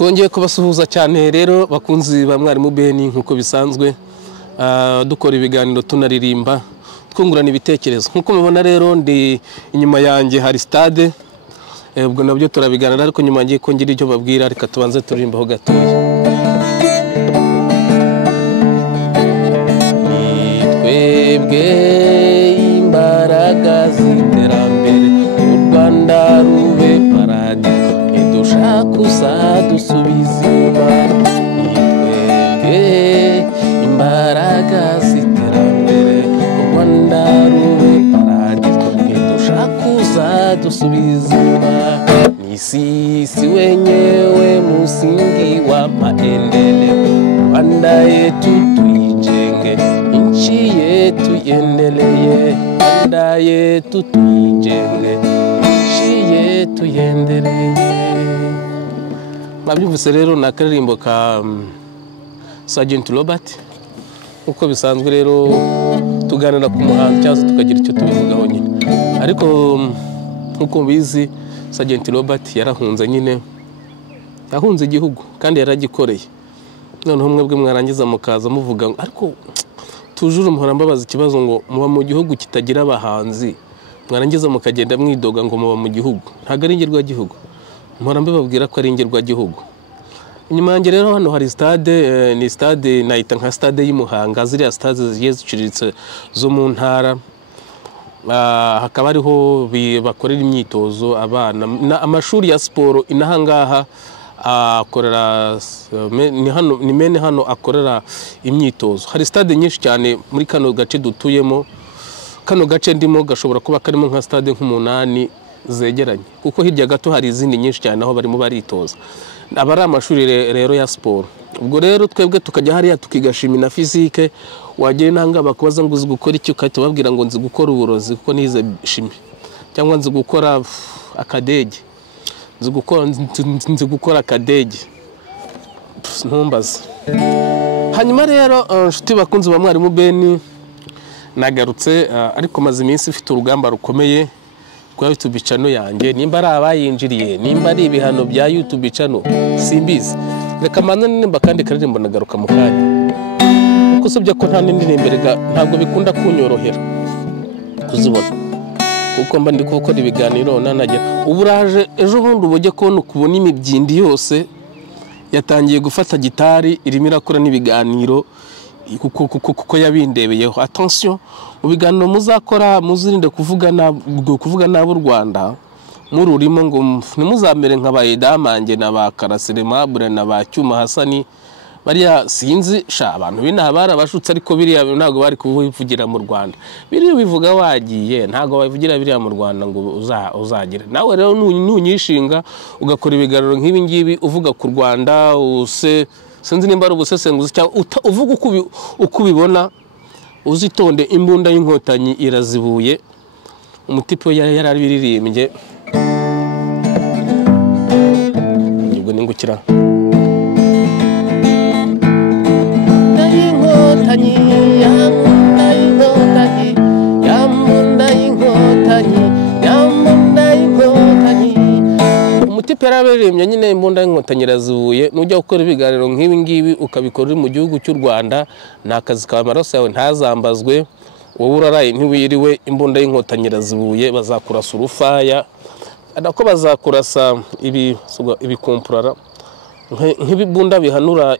twongeye kubasuhuza cyane rero bakunzi ba Mwarimu Beni nkuko bisanzwe dukora ibiganiro tunaririmba twungurana ibitekerezo nkuko mubona rero ndi inyuma yanjye hari stade ubwo nabyo turabiganira ariko nyuma ngiye kongera icyo babwira reka tubanze turirimbaho gatoya twebwe imbaraga z'iterambere u Rwanda rube paradizo dushaka uzadusubiza inyuma twebwe imbaraga z'iterambere u Rwanda rube paradizo dushaka uzadusubiza inyuma ni sisi wenyewe msingi wa maendeleo Rwanda yetu tuijenge nchi yetu iendelee Rwanda yetu tuijenge nchi yetu iendelee Nabyumvise rero nakaririmbo ka Sergeant Robert uko bisanzwe rero tuganira ku muhanda cyangwa tukagira icyo tubivugaho nyine ariko nkuko bizi Sergeant Robert yarahunze nyine yahunze igihugu kandi yaragikoreye noneho mwebwe mwarangiza mukaza muvuga ariko tujuru muhora mbabaza ikibazo ngo muba mu gihugu kitagira abahanzi mwarangiza mukagenda mwidoga ngo muba mu gihugu ntago ari ingirwa gihugu muhora mbabwira ko ari ingirwa gihugu inyuma yanjye rero hano hari stade ni stade nayita nka stade y'Imuhanga ziriya stade zigiye ziciriritse zo mu ntara hakaba ariho bakorera imyitozo abana amashuri ya sport inahangaha akorera ni mene hano akorera imyitozo hari stade nyinshi cyane muri kano gace dutuyemo kano gace ndimo gashobora kuba karimo nka stade nk'umunani zegeranye kuko hirya gato hari izindi nyinshi cyane aho barimo baritoza abari amashuri rero ya sport ubwo rero twebwe tukajya hariya tukigashima na physique wagiye nanga bakubaza ngo uzi gukora iki ukahita babwira ngo nzi gukora uburozi kuko nize shimi cyangwa nzi gukora akadege nzi gukora akadege ntumbaze hanyuma rero nshuti bakunzi ba Mwarimu Beni nagarutse ariko maze iminsi ifite urugamba rukomeye kwa YouTube channel yanjye nimba ari abayinjiriye nimba ari ibihano bya YouTube channel simbizi reka manze nimba kandi karirimbo nagaruka mu kanya uko usubye ko nta nindi nimberega ntabwo bikunda kunyorohera kuzibona kuko mba ndi gukora ibiganiro nanajya uburaje ejo bundi ubujye kubona ukubona imibyindi yose yatangiye gufata gitari irimo irakora n'ibiganiro kuko yabindebeyeho attention mu biganiro muzakora muzirinde kuvuga nabo Rwanda mururimo ngo nimuzamere nk'abayidamange n'abakarasiremabure n'abacyuma Hasani bariya sinzi sha abantu binaha barabashutse ariko biriya ntago bari kuvugira mu Rwanda biriya bivuga wagiye ntago bavugira biriya mu Rwanda ngo uzagira nawe rero nunyishinga ugakora ibiganiro nk'ibi ngibi uvuga ku Rwanda sinzi nimba ari ubusesenguzi cyangwa uvuga uko ubibona uzitonde imbunda y'inkotanyi irazibuye umutipe yarabiririmbye ubwo ningukira inkotanyi umutipe yarabiririmbye nyine imbunda y'inkotanyi irazibuye nujya gukora ibiganiro nk'ibi ngibi ukabikora mu gihugu cy'u Rwanda nakazi kawe amaraso yawe ntazambazwe wowe uraraye ntiwiriwe imbunda y'inkotanyi irazibuye bazakurasa urufaya adako bazakurasa ibikompurara nk'ibibunda bihanura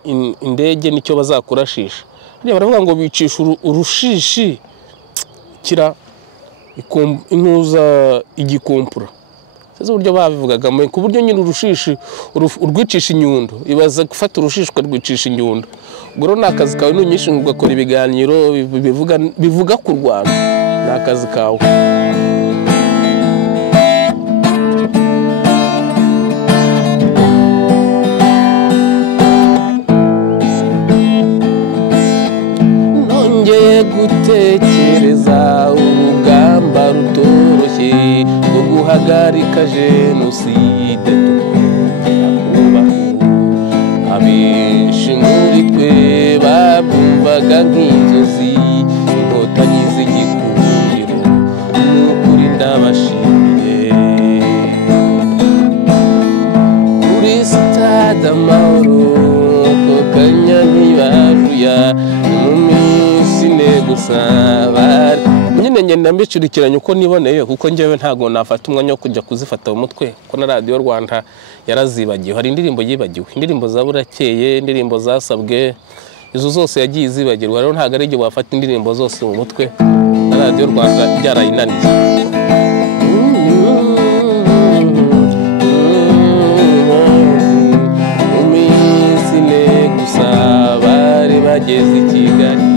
indege nicyo bazakurashisha bariya baravuga ngo bicisha urushishi kira intuza igikompura seze uburyo babivugaga ku buryo nyine urushishi urwicisha inyundo ibaza gufata urushishwa rwicisha inyundo ubwo rero nakazi kawe nunyishinga ugakora ibiganiro bivuga ku Rwanda nakazi kawe nongeye gutekereza urugamba rutoroshye rwo guhagarika jenoside abenshi muri twe babumvaga nk'inzozi inkotanyi z'igikundiro n'ukuri ndabashimiye kuri stade amahoro ko kanyani bajuya mu minsi ne gusa nyine ngenda mbicurikiranye uko niboneye kuko njyewe ntago nafata umwanya wo kujya kuzifata mu mutwe ko na Radio Rwanda yarazibagiwe hari indirimbo yibagiwe indirimbo za burakeye indirimbo zasabwe izo zose yagiye zibagirwa rero ntago ari igihe wafata indirimbo zose mu mutwe na Radio Rwanda byarayinaniye bageze i Kigali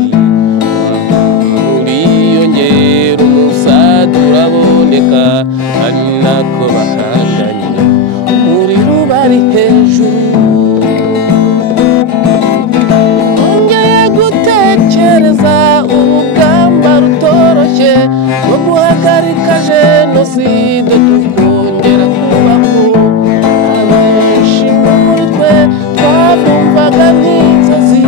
uriyongera umusada uraboneka ari nako bahanganye umuriro bari hejuru ongeye gutekereza urugamba rutoroshye rwo guhagarika jenoside tukongera kubaho abenshi muri twe twabumvaga nk'inzozi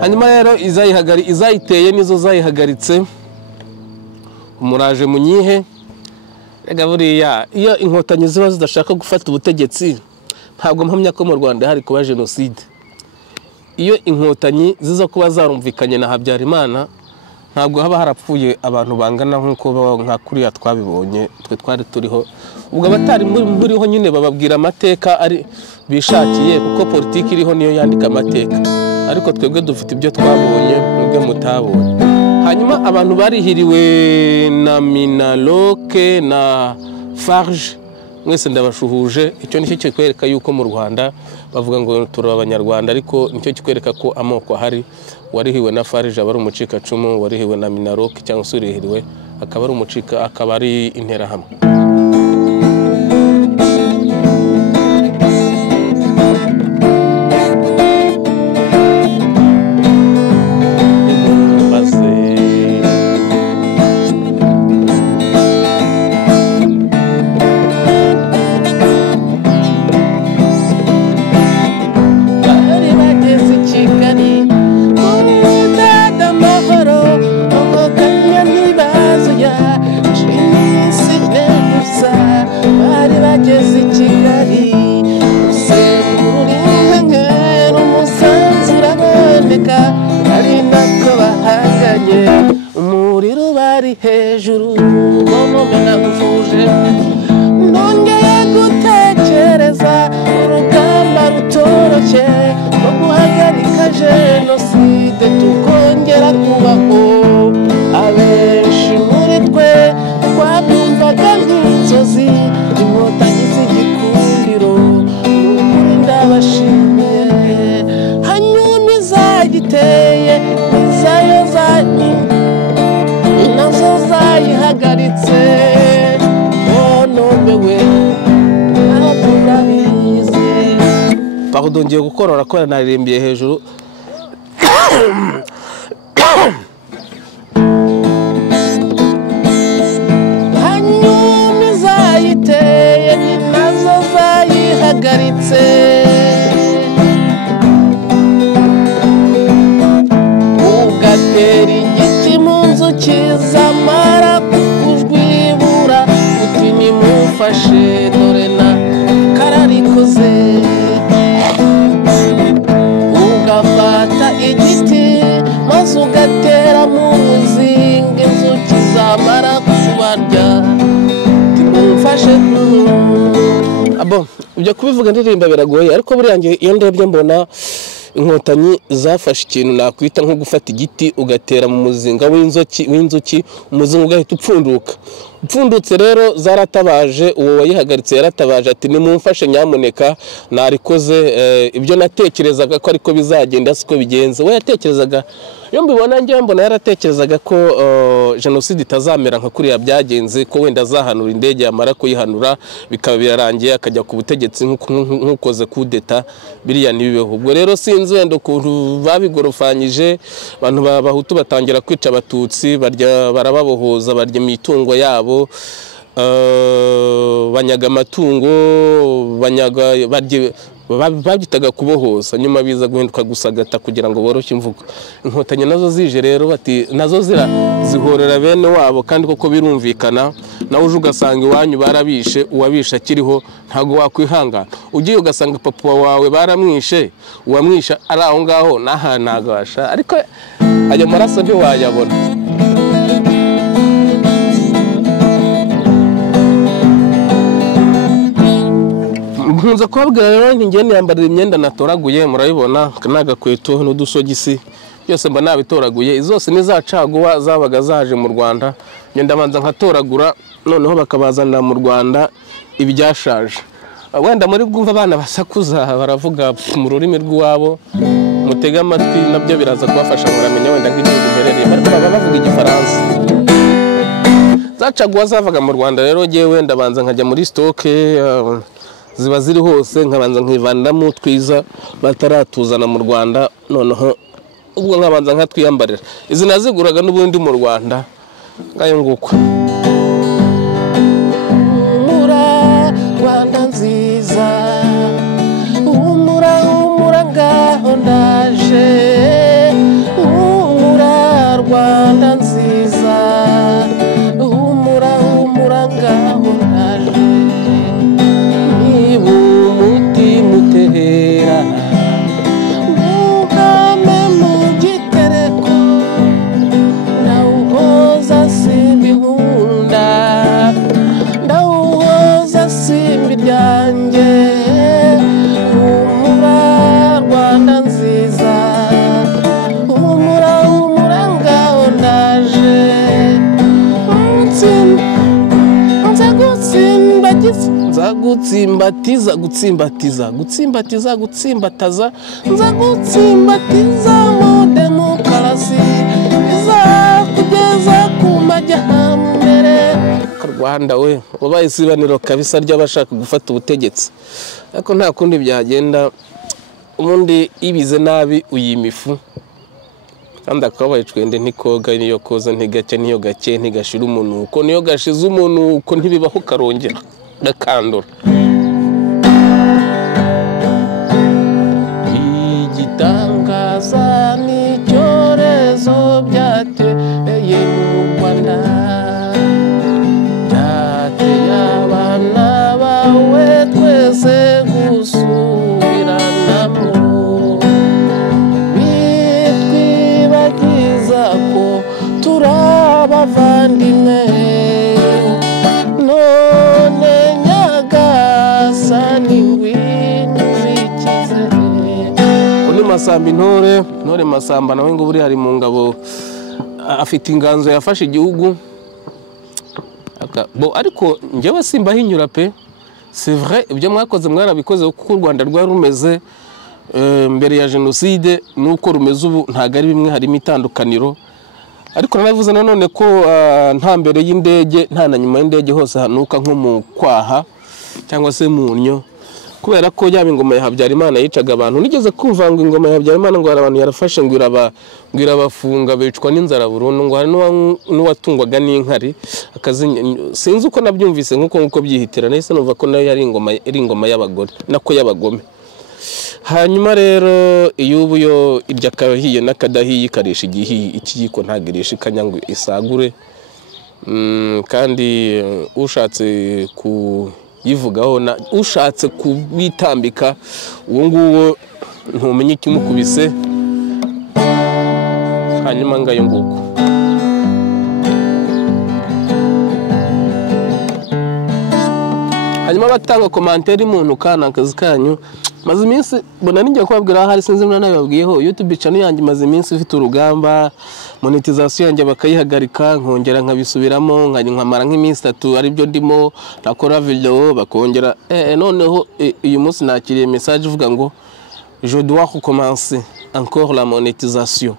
hanyuma rero izayiteye nizo zayihagaritse umuraje munyihe rega buriya iyo inkotanyi ziba zidashaka gufata ubutegetsi ntabwo mpamya ko mu Rwanda hari kuba jenoside iyo inkotanyi ziza kuba zarumvikanye na Habyarimana ntabwo haba harapfuye abantu bangana nkuko nka kuriya twabibonye twe twari turiho ubwo abatari muriho nyine bababwira amateka ari bishakiye kuko politiki iriho niyo yandika amateka ariko twebwe dufite ibyo twabonye nubwo mutabonye hanyuma abantu barihiriwe na Minaloke na Farge mwese ndabashuhuje icyo nicyo kikwereka yuko mu Rwanda bavuga ngo turi abanyarwanda ariko nicyo kikwereka ko amoko ahari warihiwe na Farge abari umucikacumu warihiwe na Minaloke cyangwa se urihiriwe akaba ari umucika akaba ari interahamwe umuriro bari hejuru bomogana gufuje nongeye gutekereza urugamba rutoroshye rwo guhagarika jenoside tukongera kubaho abenshi muri twe twabyumvaga nk'inzozi inkotanyi z'igikundiro n'ukuri ndabashimiye hanyuma izagiteye izayo nazo zayihagaritse nonewe ntabwo nabizi pardon ngiye gukorora ko naririmbiye hejuru hanyuma izayiteye nazo zayihagaritse ugatera igiti mu nzu kizamara kujwibura uti nimufashe dore na kararikoze ugafata igiti maze ugatera mu muzinga inzu kizamara kubarya uti nimufashe abo ibyo kubivuga ndirimba biragoye ariko buriya iyo ndebye mbona inkotanyi zafashe ikintu nakwita nko gufata igiti ugatera mu muzinga w'inzuki umuzinga ugahita upfundutse rero zaratabaje uwo wayihagaritse yaratabaje ati nimumfashe nyamuneka narikoze ibyo natekerezaga ko ariko bizagenda siko bigenze we yatekerezaga iyo mbibona njye mbona yaratekerezaga ko jenoside itazamera nka kuriya byagenze ko wenda zahanura indege yamara kuyihanura bikaba birarangiye akajya ku butegetsi nk'ukoze kudeta biriya nibibeho ubwo rero sinzi wenda ukuntu babigorofanyije abantu b'abahutu batangira kwica abatutsi barababohoza barya imitungo yabo banyaga amatungo, banyaga babyitaga kubohoza, nyuma biza guhinduka gusagata kugira ngo boroshye imvugo. Inkotanyi nazo zije rero bati nazo zihorera bene wabo, kandi koko birumvikana. Nawe uje ugasanga iwanyu barabishe, uwabisha akiriho ntago wakwihangana. Ugiye ugasanga papa wawe baramwishe, uwamwisha ari aho ngaho ntagasha, ariko ayo maraso nti wayabona. Nkunze kubabwira rero ngiye niyambarira imyenda natoraguye, murayibona, n'agakweto n'udusogisi byose mba nabitoraguye. Zose ni za caguwa zabaga zaje mu Rwanda, ngenda manza nkatoragura, noneho bakabazanira mu Rwanda ibyashaje. Wenda muri bwumva abana basakuza baravuga mu rurimi rw'iwabo, mutega amatwi nabyo biraza kubafasha muramenya wenda nk'igihugu mberereye, ariko baba bavuga igifaransa. Za caguwa zavaga mu Rwanda rero ngiye wenda banza nkajya muri stoke ziba ziri hose, nkabanza nkivanamo twiza bataratuzana mu Rwanda, noneho ubwo nkabanza nkatwiyambarira. Izi naziguraga n'ubundi mu Rwanda ngayo nguko. Rwanda nziza, humura ngaho ndaje, humura Rwanda nziza, humura ngaho ndaje. Niba umutima utera ntugame mu gitereko, ndawuhoza simba inkunda, ndawuhoza simba iryanjye. Humura Rwanda nziza, humura ngaho ndaje. Gutsimbataza, nzagutsimbatiza mu demokarasi, izakugeza ku majyambere. Rwanda we wabaye isibaniro kabisa ry'abashaka gufata ubutegetsi, ariko nta kundi byagenda. Ubundi ibize nabi uyimifu, kandi akabaye twende ntikoga, niyo koza ntigacye, niyo gake ntigashira umunuko, niyo gashize umunuko ntibibaho karongera gakandura. Igitangaza n'icyorezo byateye mu Rwanda, byateye abana bawe twese gusubiranamo, bitwibagiza ko turabavandimwe. None nyagasani ngwino bikize. Uni Masamba Intore Masamba nawe ngo buri hari mu ngabo, afite inganzo yafashe igihugu. Ariko njyewe simba hinyura pe, c'est vrai ibyo mwakoze mwarabikoze, kuko u Rwanda rwari rumeze mbere ya jenoside nuko rumeze ubu ntago ari bimwe, harimo itandukaniro. Ariko nanavuze nanone ko nta mbere y'indege nta na nyuma y'indege hose hanuka nko mu kwaha cyangwa se mu nnyo, kubera ko yaba ingoma ya Habyarimana yicaga abantu. Nigeze kumva ngo ingoma ya Habyarimana ngo hari abantu yarafashe ngo irabafunga bicwa n'inzara burundu, ngo hari n'uwatungwaga n'inkari sinzi uko nabyumvise nkuko byihitira, nahise numva ko nayo yari ingoma y'abagore nako y'abagome. Hanyuma rero iyo ubuyo irya kahiye n'akadahiye ikarisha igihi, ikiyiko ntagirisha ikanya ngo isagure. Kandi ushatse kuyivugaho ushatse kubitambika, uwo nguwo ntumenye ikimukubise. Hanyuma ngayo nguko. Hanyuma batanga commentaire umuntu kana akazi kanyu. Maze iminsi bona ninjye kubabwira hari sinzi mwana nababwiyeho, YouTube channel yanjye maze iminsi ifite urugamba, monetization yanjye bakayihagarika, nkongera nkabisubiramo, nkamara nk'iminsi 3 ari byo ndimo nakora video bakongera. Noneho uyu munsi nakiriye message ivuga ngo je dois recommencer encore la monétisation.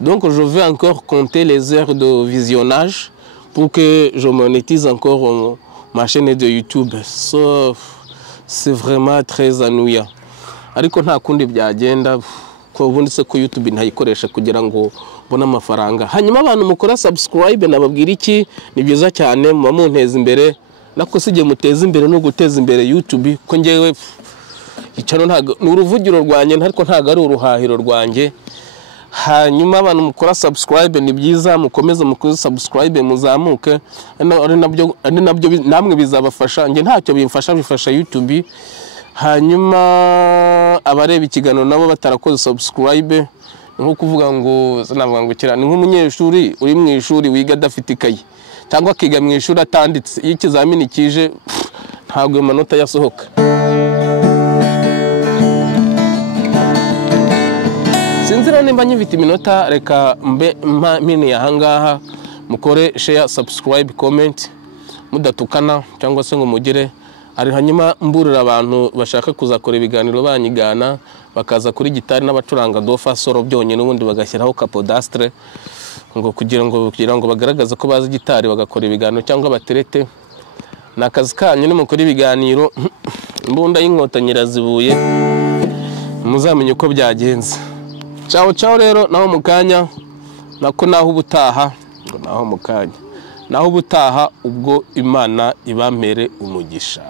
Donc je vais encore compter les heures de visionnage pour que je monétise encore ma chaîne de YouTube. So c'est vraiment très ennuyant. Ariko nta kundi byagenda, ko ubundi se ko YouTube ntayikoresha kugira ngo mbone amafaranga. Hanyuma abantu mukora subscribe nababwira iki, ni byiza cyane munteza imbere. nako sije muteza imbere no guteza imbere YouTube ko ngewe icano ntago n'uruvugiro rwanjye ariko ntago ari uruhahiro rwanjye. Hanyuma abantu mukora subscribe ni byiza, mukomeze mukora subscribe muzamuke, ari nabyo namwe bizabafasha. Nge ntacyo bimfasha, bifasha YouTube. Hanyuma abareba ikiganiro nabo batarakoze subscribe, nko kuvuga ngo navuga ngo kira ni nk'umunyeshuri uri mu ishuri wiga dafite ikayi cyangwa akiga mu ishuri atanditse, iyo ikizamini kije ntabwo amanota yasohoka. Sinzira nimba nyifite iminota, reka mbe mini ahangaha mukore share, subscribe, comment mudatukana cyangwa se ngo mugire ari. Hanyuma mburira abantu bashaka kuzakora ibiganiro banyigana bakaza kuri gitari n'abacuranga dofa solo byonyine ubundi bagashyiraho kapodastre ngo kugira ngo bagaragaze ko bazi gitari bagakora ibiganiro cyangwa baterete. Nakazi kanyu ni mukora ibiganiro imbunda y'inkotanyi razibuye muzamenye uko byagenze. Ciao ciao rero naho mukanya nako naho ubutaha ngo naho mukanya naho ubutaha ubwo Imana ibampere umugisha.